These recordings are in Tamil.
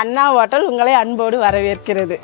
அண்ணா ஹோட்டல் உங்களை அன்போடு வரவேற்கிறது.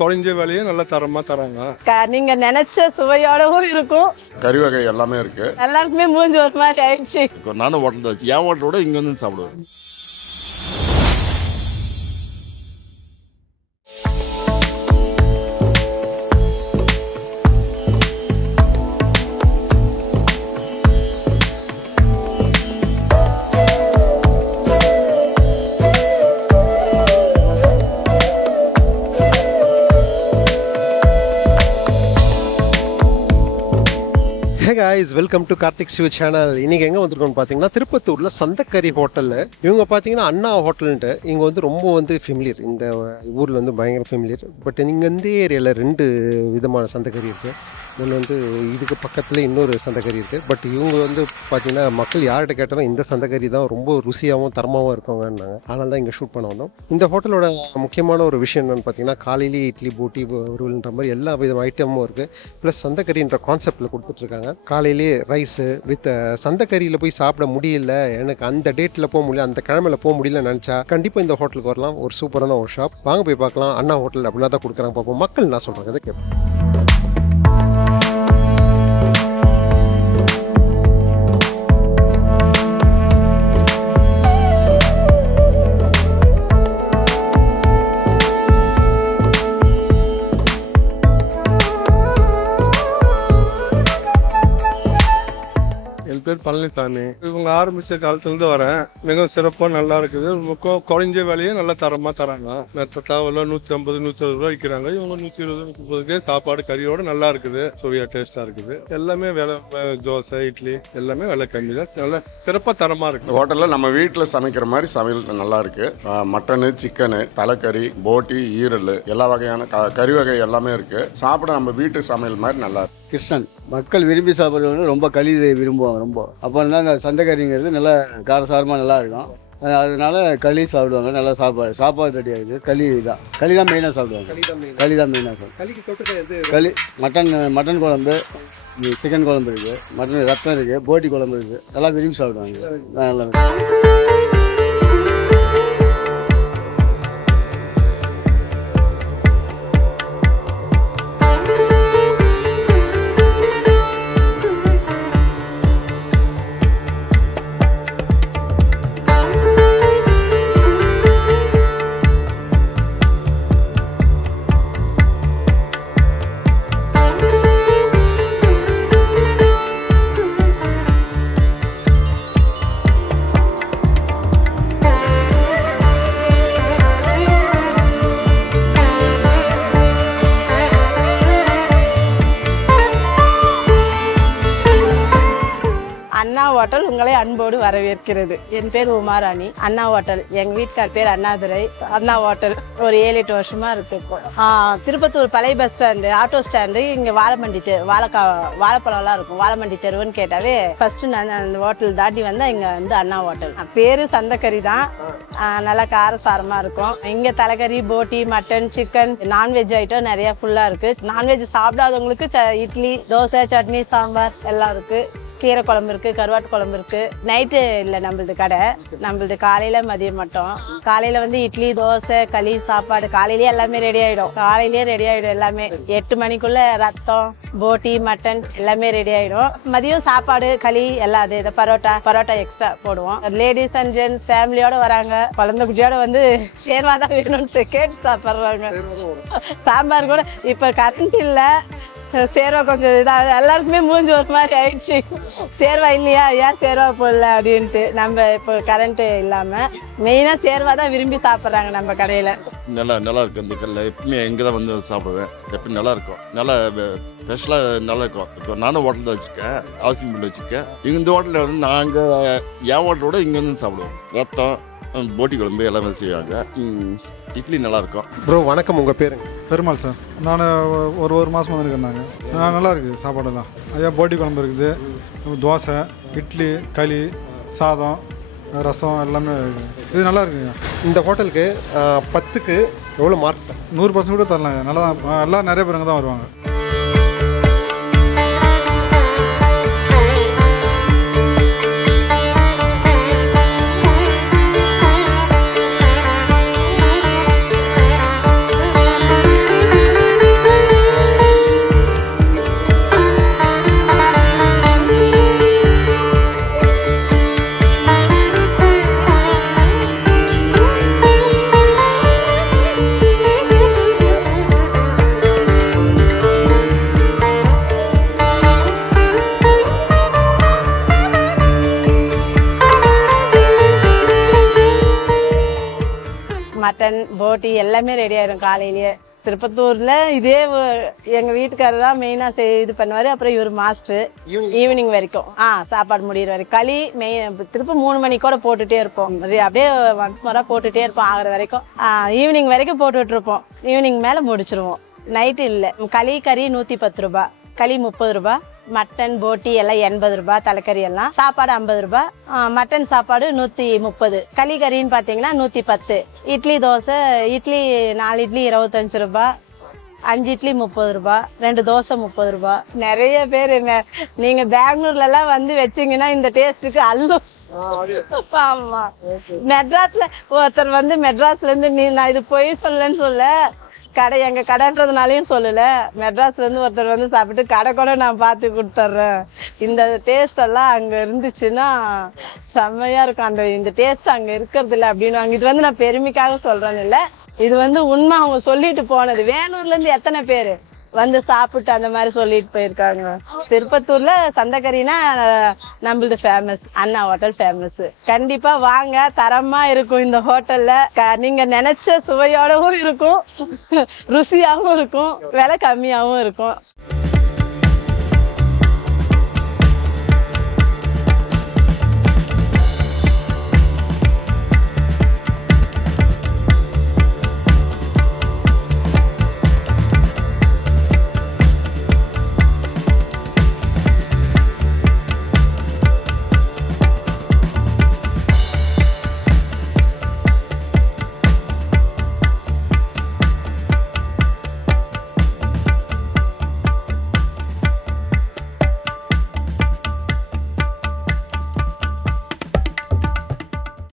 குறைஞ்ச விலையே நல்ல தரமா தராங்க. நீங்க நினைச்ச சுவையோடவும் இருக்கும். கறி வகை எல்லாமே இருக்கு. எல்லாருக்குமே மூஞ்சி ஒரு மாதிரி ஆயிடுச்சு. நானும் ஹோட்டல் என் ஹோட்டலோட இங்க வந்து சாப்பிடுவேன். Hey guys, welcome to Karthik Shiv channel. இன்னைக்கு எங்க வந்திருக்கோம்னு பாத்தீங்கன்னா திருப்பத்தூர்ல சந்தக்கரி ஹோட்டல்ல. இவங்க பாத்தீங்கன்னா அண்ணா ஹோட்டல்ன்ட்டு இங்க வந்து ரொம்ப வந்து ஃபெமிலியர். இந்த ஊர்ல வந்து பயங்கர ஃபெமிலியர். பட் இங்க இந்த ஏரியால ரெண்டு விதமான சந்தக்கரி இருக்கு. ஒன்று வந்து இதுக்கு பக்கத்துல இன்னொரு சந்தக்கரி இருக்கு. பட் இவங்க வந்து பாத்தீங்கன்னா மக்கள் யார்கிட்ட கேட்டாலும் இந்த சந்தக்கரி தான் ரொம்ப ருசியாகவும் தரமாகவும் இருக்கவங்கன்னாங்க. அதனால தான் இங்க ஷூட் பண்ண வந்தோம். இந்த ஹோட்டலோட முக்கியமான ஒரு விஷயம் என்னன்னு பாத்தீங்கன்னா காலையிலேயே இட்லி போட்டி ஒருவல்ன்ற மாதிரி எல்லா விதமான ஐட்டமும் இருக்கு. பிளஸ் சந்தக்கரின்ற கான்செப்ட்ல கொடுத்துட்டு இருக்காங்க. காலையிலேயே ரைஸ் வித் சந்தக்கரியில போய் சாப்பிட முடியல, எனக்கு அந்த டேட்ல போக முடியல, அந்த கிழமையில போக முடியல நினைச்சா கண்டிப்பா இந்த ஹோட்டலுக்கு வரலாம். ஒரு சூப்பரான ஒரு ஷாப். வாங்க போய் பார்க்கலாம். அண்ணா ஹோட்டல் அப்படின்னா தான் கொடுக்குறாங்க. பார்ப்போம் மக்கள் என்ன சொல்றாங்க அதை கேட்போம். என் பேர் பழனிசாமி. இவங்க ஆரம்பிச்ச காலத்துல இருந்து வரேன். மிகவும் சிறப்பா நல்லா இருக்குது. குறைஞ்ச விலையே நல்ல தரமா தராங்க. மெத்த தாவல 150 160 ரூபாய் விற்கிறாங்க. இவங்க 120 130 சாப்பாடு கறியோட நல்லா இருக்குது. சுவையா டேஸ்டா இருக்குது. எல்லாமே விலை தோசை இட்லி எல்லாமே விலை கம்மி தான். நல்ல சிறப்பா தரமா இருக்கு. ஹோட்டல்ல நம்ம வீட்டுல சமைக்கிற மாதிரி சமையல் நல்லா இருக்கு. மட்டனு சிக்கனு தலைக்கறி போட்டி ஈரல் எல்லா வகையான கறி வகை எல்லாமே இருக்கு. சாப்பிட நம்ம வீட்டு சமையல் மாதிரி நல்லா இருக்கு. கிருஷ்ணன் மக்கள் விரும்பி சாப்பிட்றவங்க ரொம்ப களி விரும்புவாங்க. ரொம்ப அப்புறம் தான் இந்த சந்தைக்கறிங்கிறது நல்லா காரசாரமாக நல்லா இருக்கும். அதனால களி சாப்பிடுவாங்க. நல்லா சாப்பாடு ரெடி ஆகுது. களி தான் மெயினாக சாப்பிடுவாங்க. களி தான் மெயினாக சாப்பிடுவாங்க. களி மட்டன் குழம்பு சிக்கன் குழம்பு இருக்குது. மட்டன் ரத்தம் இருக்குது. போட்டி குழம்பு இருக்குது. நல்லா விரும்பி சாப்பிடுவாங்க. நல்லா அண்ணா ஹோட்டல் உங்களை அன்போடு வரவேற்கிறது. என் பேர் உமாராணி. அண்ணா ஹோட்டல் எங்க வீட்டுக்கார் பேர் அண்ணாதுரை. அண்ணா ஹோட்டல் ஒரு 7-8 வருஷமா இருக்கு. திருப்பத்தூர் பழைய பஸ் ஸ்டாண்டு ஆட்டோ ஸ்டாண்டு இங்க வாழைமண்டி வாழைப்பழம் எல்லாம் இருக்கும். வாழைமண்டி தெருவுன்னு கேட்டாவே ஃபர்ஸ்ட் நான் அந்த ஹோட்டல் தாண்டி வந்தா இங்க வந்து அண்ணா ஹோட்டல். பேரு சந்தக்கறி தான். நல்லா காரசாரமா இருக்கும். இங்க தலைக்கறி போட்டி மட்டன் சிக்கன் நான்வெஜ் ஐட்டம் நிறைய ஃபுல்லா இருக்கு. நான்வெஜ் சாப்பிடாதவங்களுக்கு இட்லி தோசை சட்னி சாம்பார் எல்லாம் இருக்கு. கீரை குழம்பு இருக்கு. கருவாட்டு குழம்பு இருக்கு. நைட்டு இல்லை நம்மளது கடை. நம்மளது காலையில மதியம் மட்டும். காலையில வந்து இட்லி தோசை களி சாப்பாடு காலையிலேயே எல்லாமே ரெடி ஆயிடும். எல்லாமே 8 மணிக்குள்ள ரத்தம் போட்டி மட்டன் எல்லாமே ரெடி ஆயிடும். மதியம் சாப்பாடு களி எல்லாம் அது பரோட்டா எக்ஸ்ட்ரா போடுவோம். லேடிஸ் அண்ட் ஜென்ட்ஸ் ஃபேமிலியோட வராங்க. குழந்தை குட்டியோட வந்து சேர்வாதான் வேணும்னு கேட்டு சாப்பிட்றாங்க. சாம்பார் கூட இப்ப கரண்ட் இல்லை. சேர்வா கொஞ்சம் இதாக எல்லாருக்குமே மூஞ்சி ஒரு மாதிரி ஆயிடுச்சு. சேர்வா இல்லையா ஏன் சேர்வா போடல அப்படின்ட்டு. நம்ம இப்போ கரண்ட் இல்லாம மெயினா சேர்வா தான் விரும்பி சாப்பிட்றாங்க நம்ம கடையில. நல்லா இருக்கும். இந்த கல்ல எப்பவுமே இங்கே தான் வந்து சாப்பிடுவேன். எப்பயும் நல்லா இருக்கும். நல்லா ஸ்பெஷலாக நல்லா இருக்கும். இப்போ நானும் ஹோட்டல் தான் வச்சுருக்கேன், ஹவுசிங் பில் வச்சுருக்கேன். இந்த ஹோட்டலில் வந்து நாங்கள் என் ஹோட்டலோட இங்கே வந்து சாப்பிடுவோம். ரத்தம், போட்டி குழம்பு எல்லாமே செய்வாங்க. இட்லி நல்லா இருக்கும். ப்ரோ வணக்கம், உங்கள் பேருங்க? பெருமாள் சார். நான் ஒரு மாதம் வந்து இருக்கிறாங்க. நல்லா இருக்குது சாப்பாடெல்லாம். ஐயா போட்டி குழம்பு இருக்குது, தோசை, இட்லி, களி, சாதம், ரசம் எல்லாமே இருக்குது. இது நல்லா இருக்குங்க. இந்த ஹோட்டலுக்கு 10க்கு எவ்வளோ மார்க்? 100% கூட தரலாங்க. நல்லா தான், எல்லாம் நிறைய பேருங்க தான் வருவாங்க. மட்டன், போட்டி எல்லாமே ரெடி ஆயிடும் காலையிலேயே. திருப்பத்தூர்ல இதே எங்க வீட்டுக்காரர் தான் மெயினா இது பண்ணுவாரு. அப்புறம் இவர் மாஸ்டர். ஈவினிங் வரைக்கும் சாப்பாடு முடிகிற வரைக்கும் களி திருப்ப 3 மணிக்கு கூட போட்டுட்டே இருப்போம். அப்படியே ஒன்ஸ் மோரா போட்டுட்டே இருப்போம் ஆகிற வரைக்கும். ஈவினிங் வரைக்கும் போட்டுட்டு இருப்போம். ஈவினிங் மேல முடிச்சிருவோம். நைட்டு இல்லை. களி கறி 110 ரூபாய், களி 30 ரூபாய், மட்டன் போட்டி எல்லாம் 80 ரூபாய், தலைக்கறி எல்லாம். சாப்பாடு 50 ரூபாய், மட்டன் சாப்பாடு 130, களி கறின்னு பாத்தீங்கன்னா 110. இட்லி தோசை, இட்லி 4 இட்லி 25 ரூபாய், 5 இட்லி 30 ரூபாய், 2 தோசை 30 ரூபாய். நிறைய பேர் நீங்க பெங்களூர்ல எல்லாம் வந்து வச்சீங்கன்னா இந்த டேஸ்டுக்கு அல்லும். ஆமா, மெட்ராஸ்ல ஒருத்தர் வந்து மெட்ராஸ்ல இருந்து நான் இது போய் சொல்லலன்னு சொல்ல, கடை எங்க கடைன்றதுனாலையும் சொல்லல, மெட்ராஸ்ல இருந்து ஒருத்தர் வந்து சாப்பிட்டு கடை கூட நான் பார்த்து கொடுத்துட்றேன். இந்த டேஸ்ட் எல்லாம் அங்க இருந்துச்சுன்னா செம்மையா இருக்கும். இந்த டேஸ்ட் அங்க இருக்கிறது இல்லை அப்படின்னு இது வந்து நான் பெருமைக்காக சொல்றேன்னு இல்லை, இது வந்து உண்மை. அவங்க சொல்லிட்டு போனது. வேலூர்ல இருந்து எத்தனை பேரு வந்து சாப்பிட்டு அந்த மாதிரி சொல்லிட்டு போயிருக்காங்க. திருப்பத்தூர்ல சந்தைக்கறினா நம்மளது ஃபேமஸ், அண்ணா ஹோட்டல் ஃபேமஸ். கண்டிப்பா வாங்க, தரமா இருக்கும் இந்த ஹோட்டல்ல. நீங்க நினைச்ச சுவையோடவும் இருக்கும், ருசியாவும் இருக்கும், விலை கம்மியாவும் இருக்கும்.